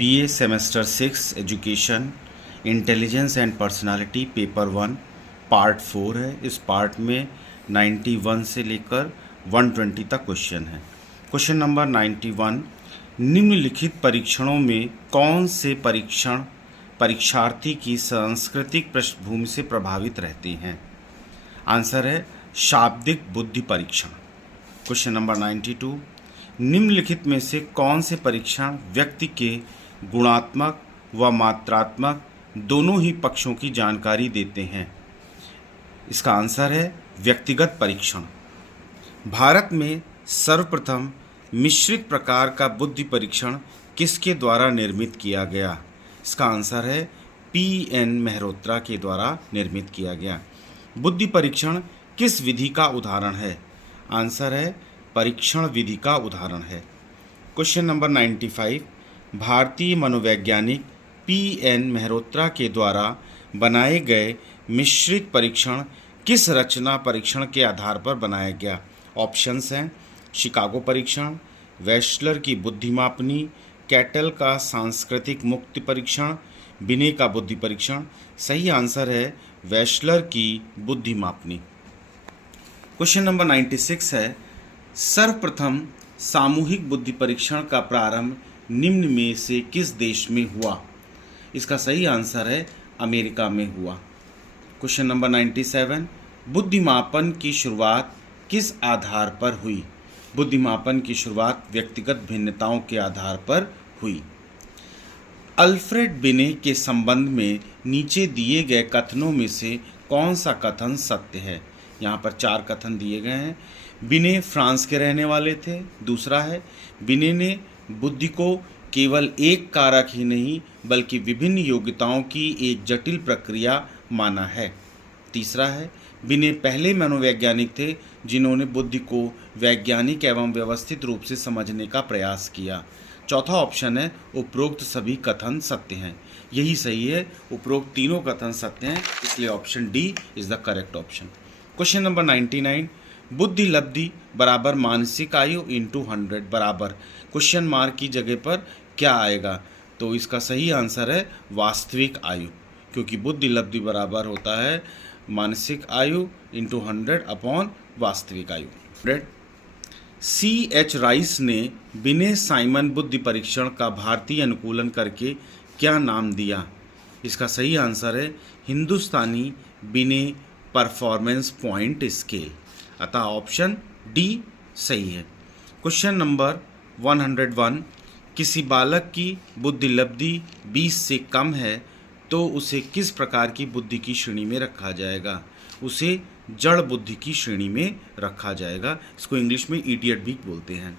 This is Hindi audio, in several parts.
BA semester 6 education intelligence and personality paper 1 part 4 है। इस पार्ट में 91 से लेकर 120 तक क्वेश्चन है। क्वेश्चन नंबर 91, निम्नलिखित परीक्षणों में कौन से परीक्षण परीक्षार्थी की सांस्कृतिक पृष्ठभूमि से प्रभावित रहते हैं? आंसर है शाब्दिक बुद्धि परीक्षण। क्वेश्चन नंबर 92, निम्नलिखित में से कौन से परीक्षण व्यक्ति के गुणात्मक व मात्रात्मक दोनों ही पक्षों की जानकारी देते हैं? इसका आंसर है व्यक्तिगत परीक्षण। भारत में सर्वप्रथम मिश्रित प्रकार का बुद्धि परीक्षण किसके द्वारा निर्मित किया गया? इसका आंसर है P.N. मेहरोत्रा के द्वारा निर्मित किया गया। बुद्धि परीक्षण किस विधि का उदाहरण है? आंसर है परीक्षण विधि का उदाहरण है। क्वेश्चन नंबर 95, भारतीय मनोवैज्ञानिक P.N. मेहरोत्रा के द्वारा बनाए गए मिश्रित परीक्षण किस रचना परीक्षण के आधार पर बनाया गया? ऑप्शंस हैं शिकागो परीक्षण, वेस्लर की बुद्धि मापनी, कैटल का सांस्कृतिक मुक्ति परीक्षण, बिने का बुद्धि परीक्षण। सही आंसर है वेस्लर की बुद्धि मापनी। क्वेश्चन नंबर 96 है, सर्वप्रथम सामूहिक बुद्धि परीक्षण का प्रारंभ निम्न में से किस देश में हुआ? इसका सही आंसर है अमेरिका में हुआ। क्वेश्चन नंबर 97, बुद्धिमापन की शुरुआत किस आधार पर हुई? बुद्धिमापन की शुरुआत व्यक्तिगत भिन्नताओं के आधार पर हुई। अल्फ्रेड बिने के संबंध में नीचे दिए गए कथनों में से कौन सा कथन सत्य है? यहाँ पर 4 कथन दिए गए हैं। बिने फ्रांस के रहने वाले थे। दूसरा है बिने ने बुद्धि को केवल एक कारक ही नहीं बल्कि विभिन्न योग्यताओं की एक जटिल प्रक्रिया माना है। तीसरा है बिने पहले मनोवैज्ञानिक थे जिन्होंने बुद्धि को वैज्ञानिक एवं व्यवस्थित रूप से समझने का प्रयास किया। चौथा ऑप्शन है उपरोक्त सभी कथन सत्य हैं। यही सही है, उपरोक्त तीनों कथन सत्य हैं, इसलिए option D is the correct option. Question number 99, बुद्धि लब्धि बराबर मानसिक आयु इंटू 100 बराबर क्वेश्चन मार्क की जगह पर क्या आएगा? तो इसका सही आंसर है वास्तविक आयु, क्योंकि बुद्धि लब्धि बराबर होता है मानसिक आयु इंटू 100 अपॉन वास्तविक आयु। C.H. राइस ने बिने साइमन बुद्धि परीक्षण का भारतीय अनुकूलन करके क्या नाम दिया? इसका सही आंसर है हिंदुस्तानी बिने परफॉर्मेंस पॉइंट स्केल, अतः ऑप्शन डी सही है। क्वेश्चन नंबर 101, किसी बालक की बुद्धि लब्धि 20 से कम है तो उसे किस प्रकार की बुद्धि की श्रेणी में रखा जाएगा? उसे जड़ बुद्धि की श्रेणी में रखा जाएगा। इसको इंग्लिश में इडियट भी बोलते हैं।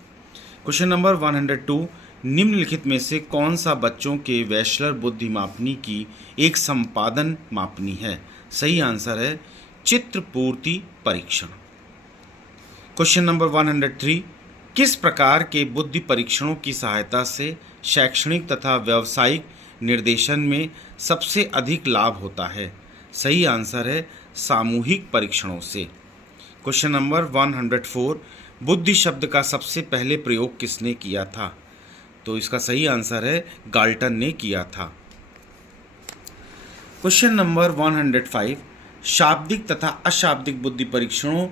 क्वेश्चन नंबर 102, निम्नलिखित में से कौन सा बच्चों के वेस्लर बुद्धि मापनी की एक संपादन मापनी है? सही आंसर है चित्रपूर्ति परीक्षण। क्वेश्चन नंबर 103, किस प्रकार के बुद्धि परीक्षणों की सहायता से शैक्षणिक तथा व्यावसायिक निर्देशन में सबसे अधिक लाभ होता है? सही आंसर है सामूहिक परीक्षणों से। क्वेश्चन नंबर 104, बुद्धि शब्द का सबसे पहले प्रयोग किसने किया था? तो इसका सही आंसर है गाल्टन ने किया था। क्वेश्चन नंबर 105, शाब्दिक तथा अशाब्दिक बुद्धि परीक्षणों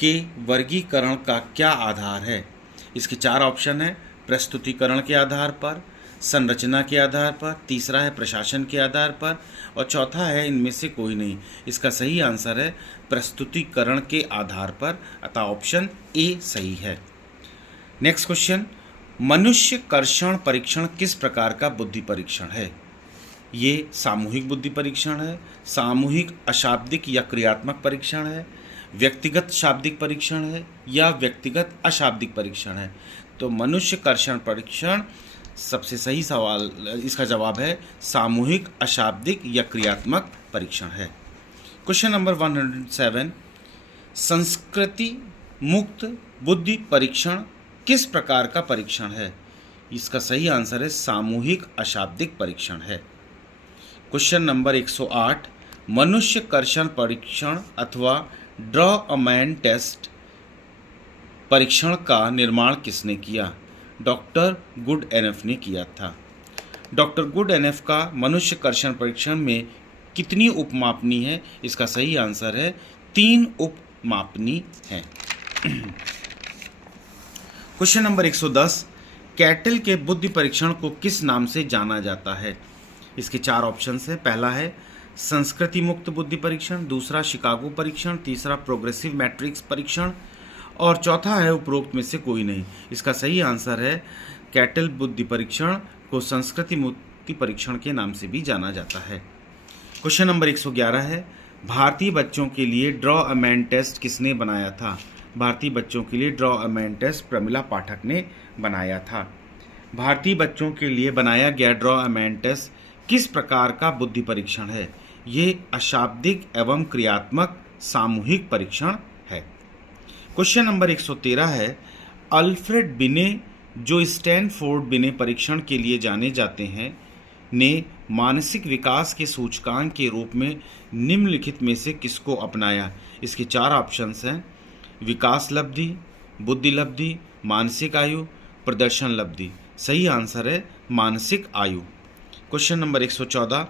के वर्गीकरण का क्या आधार है? इसके 4 ऑप्शन है प्रस्तुतिकरण के आधार पर, संरचना के आधार पर, तीसरा है प्रशासन के आधार पर और चौथा है इनमें से कोई नहीं। इसका सही आंसर है प्रस्तुतिकरण के आधार पर, अतः ऑप्शन ए सही है। नेक्स्ट क्वेश्चन, मनुष्य कर्षण परीक्षण किस प्रकार का बुद्धि परीक्षण है? ये सामूहिक बुद्धि परीक्षण है, सामूहिक अशाब्दिक या क्रियात्मक परीक्षण है, व्यक्तिगत शाब्दिक परीक्षण है या व्यक्तिगत अशाब्दिक परीक्षण है? तो मनुष्य कर्षण परीक्षण सबसे सही सवाल, इसका जवाब है सामूहिक अशाब्दिक या क्रियात्मक परीक्षण है। क्वेश्चन नंबर 107, संस्कृति मुक्त बुद्धि परीक्षण किस प्रकार का परीक्षण है? इसका सही आंसर है सामूहिक अशाब्दिक परीक्षण है। क्वेश्चन नंबर 108, मनुष्य कर्षण परीक्षण अथवा ड्रॉ अ मैन टेस्ट परीक्षण का निर्माण किसने किया? डॉक्टर गुड एनफ ने किया था। डॉक्टर गुड एनएफ का मनुष्य कर्षण परीक्षण में कितनी उपमापनी है? इसका सही आंसर है 3 उपमापनी है। क्वेश्चन नंबर 110, कैटल के बुद्धि परीक्षण को किस नाम से जाना जाता है? इसके 4 ऑप्शंस हैं। पहला है संस्कृति मुक्त बुद्धि परीक्षण, दूसरा शिकागो परीक्षण, तीसरा प्रोग्रेसिव मैट्रिक्स परीक्षण और चौथा है उपरोक्त में से कोई नहीं। इसका सही आंसर है कैटल बुद्धि परीक्षण को संस्कृति मुक्ति परीक्षण के नाम से भी जाना जाता है। क्वेश्चन नंबर 111 है भारतीय बच्चों के लिए ड्रॉ अ मैन टेस्ट किसने बनाया था? भारतीय बच्चों के लिए draw a man test Pramila Pathak ने बनाया था। भारतीय बच्चों के लिए बनाया गया ड्रॉ अ मैन टेस्ट किस प्रकार का बुद्धि परीक्षण है? ये अशाब्दिक एवं क्रियात्मक सामूहिक परीक्षण है। क्वेश्चन नंबर 113 है अल्फ्रेड बिने, जो स्टैनफोर्ड बिने परीक्षण के लिए जाने जाते हैं, ने मानसिक विकास के सूचकांक के रूप में निम्नलिखित में से किसको अपनाया? इसके 4 ऑप्शंस हैं। विकास लब्धि, बुद्धि लब्धि, मानसिक आयु, प्रदर्शन लब्धि। सही आंसर है मानसिक आयु। क्वेश्चन नंबर 114,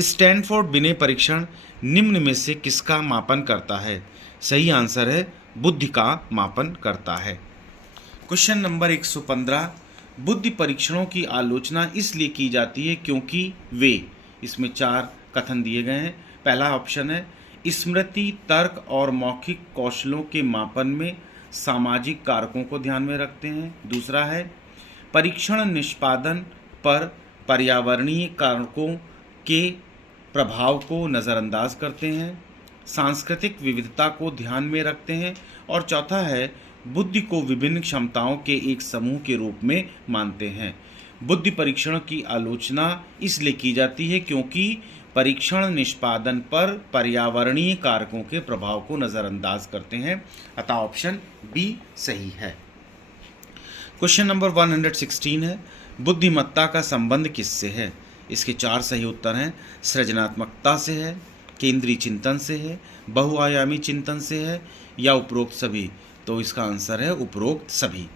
स्टैनफोर्ड बिने परीक्षण निम्न में से किसका मापन करता है? सही आंसर है बुद्धि का मापन करता है। क्वेश्चन नंबर 115, बुद्धि परीक्षणों की आलोचना इसलिए की जाती है क्योंकि वे, इसमें 4 कथन दिए गए हैं। पहला ऑप्शन है स्मृति, तर्क और मौखिक कौशलों के मापन में सामाजिक कारकों को ध्यान में रखते हैं। दूसरा है परीक्षण निष्पादन पर पर्यावरणीय कारकों के प्रभाव को नज़रअंदाज करते हैं, सांस्कृतिक विविधता को ध्यान में रखते हैं और चौथा है बुद्धि को विभिन्न क्षमताओं के एक समूह के रूप में मानते हैं। बुद्धि परीक्षण की आलोचना इसलिए की जाती है क्योंकि परीक्षण निष्पादन पर पर्यावरणीय कारकों के प्रभाव को नज़रअंदाज करते हैं, अतः ऑप्शन बी सही है। क्वेश्चन नंबर 116 है बुद्धिमत्ता का संबंध किससे है? इसके 4 सही उत्तर हैं। सृजनात्मकता से है, केंद्रीय चिंतन से है, बहुआयामी चिंतन से है या उपरोक्त सभी। तो इसका आंसर है उपरोक्त सभी।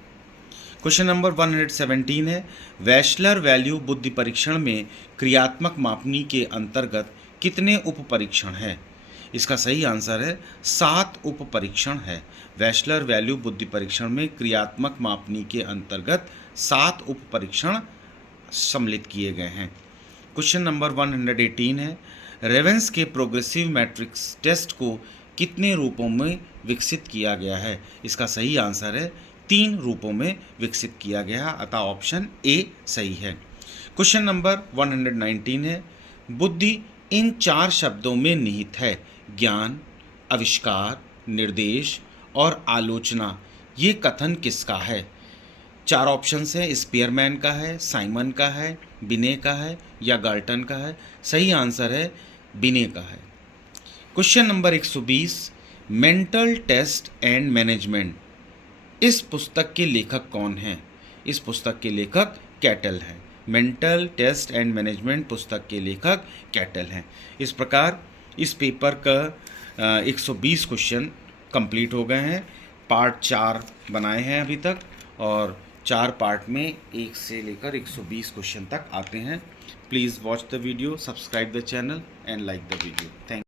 क्वेश्चन नंबर 117 है वैश्लर वैल्यू बुद्धि परीक्षण में क्रियात्मक मापनी के अंतर्गत कितने उप परीक्षण हैं? इसका सही आंसर है 7 उप परीक्षण है। वैश्लर वैल्यू बुद्धि परीक्षण में क्रियात्मक मापनी के अंतर्गत 7 उप परीक्षण सम्मिलित किए गए हैं। क्वेश्चन नंबर 118 है रेवेंस के प्रोग्रेसिव मैट्रिक्स टेस्ट को कितने रूपों में विकसित किया गया है? इसका सही आंसर है 3 रूपों में विकसित किया गया, अतः ऑप्शन ए सही है। क्वेश्चन नंबर 119 है बुद्धि इन 4 शब्दों में निहित है। ज्ञान, आविष्कार, निर्देश और आलोचना। ये कथन किसका है? 4 ऑप्शंस हैं। स्पीयरमैन का है, साइमन का है, बिने का है या गाल्टन का है। सही आंसर है बिने का है। Question number 120 mental test and management. इस पुस्तक के लेखक कौन हैं? इस पुस्तक के लेखक कैटल हैं। मेंटल टेस्ट एंड मैनेजमेंट पुस्तक के लेखक कैटल हैं। इस प्रकार इस पेपर का 120 क्वेश्चन कंप्लीट हो गए हैं। पार्ट 4 बनाए हैं अभी तक और 4 पार्ट में 1 से लेकर 120 क्वेश्चन तक आते हैं। Please watch the video, subscribe the channel and like the video. Thank